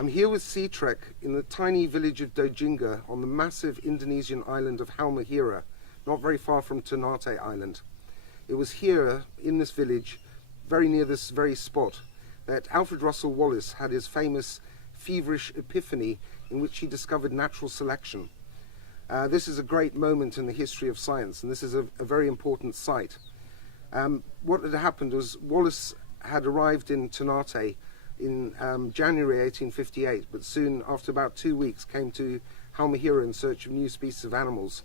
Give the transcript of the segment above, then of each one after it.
I'm here with Sea Trek in the tiny village of Dodinga on the massive Indonesian island of Halmahera, not very far from Ternate Island. It was here, in this village, very near this very spot, that Alfred Russel Wallace had his famous feverish epiphany in which he discovered natural selection. This is a great moment in the history of science, and this is a very important site. What had happened was Wallace had arrived in Ternate in January 1858, but soon, after about 2 weeks, came to Halmahera in search of new species of animals.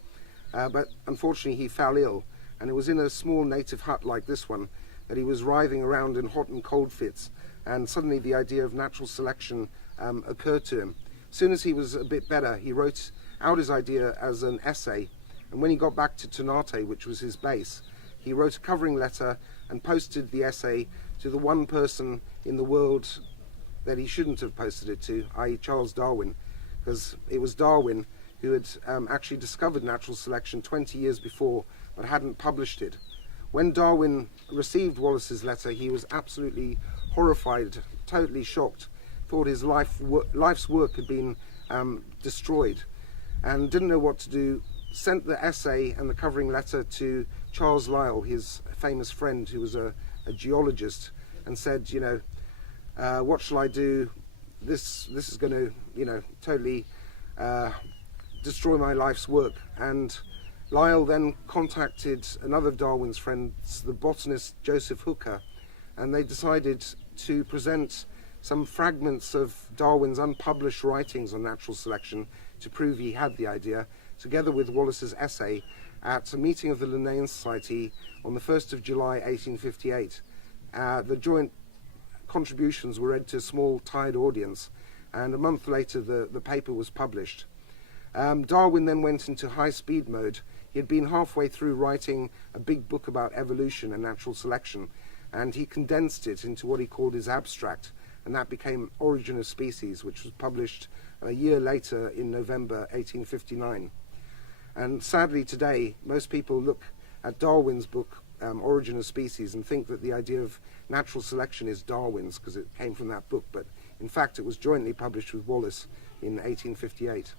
But unfortunately he fell ill, and it was in a small native hut like this one that he was writhing around in hot and cold fits, and suddenly the idea of natural selection occurred to him. As soon as he was a bit better, he wrote out his idea as an essay, and when he got back to Ternate, which was his base, he wrote a covering letter and posted the essay to the one person in the world that he shouldn't have posted it to, i.e. Charles Darwin, because it was Darwin who had actually discovered natural selection 20 years before, but hadn't published it. When Darwin received Wallace's letter, he was absolutely horrified, totally shocked, thought his life's work had been destroyed, and didn't know what to do. Sent the essay and the covering letter to Charles Lyell, his famous friend who was a geologist, and said, you know, what shall I do? This is going to, totally destroy my life's work. And Lyell then contacted another of Darwin's friends, the botanist Joseph Hooker, and they decided to present some fragments of Darwin's unpublished writings on natural selection to prove he had the idea, together with Wallace's essay, at a meeting of the Linnean Society on the 1st of July 1858. The joint contributions were read to a small tired audience, and a month later the paper was published. Darwin then went into high-speed mode. He had been halfway through writing a big book about evolution and natural selection, and he condensed it into what he called his abstract, and that became Origin of Species, which was published a year later in November 1859. And sadly today, most people look at Darwin's book, Origin of Species, and think that the idea of natural selection is Darwin's because it came from that book, but in fact it was jointly published with Wallace in 1858.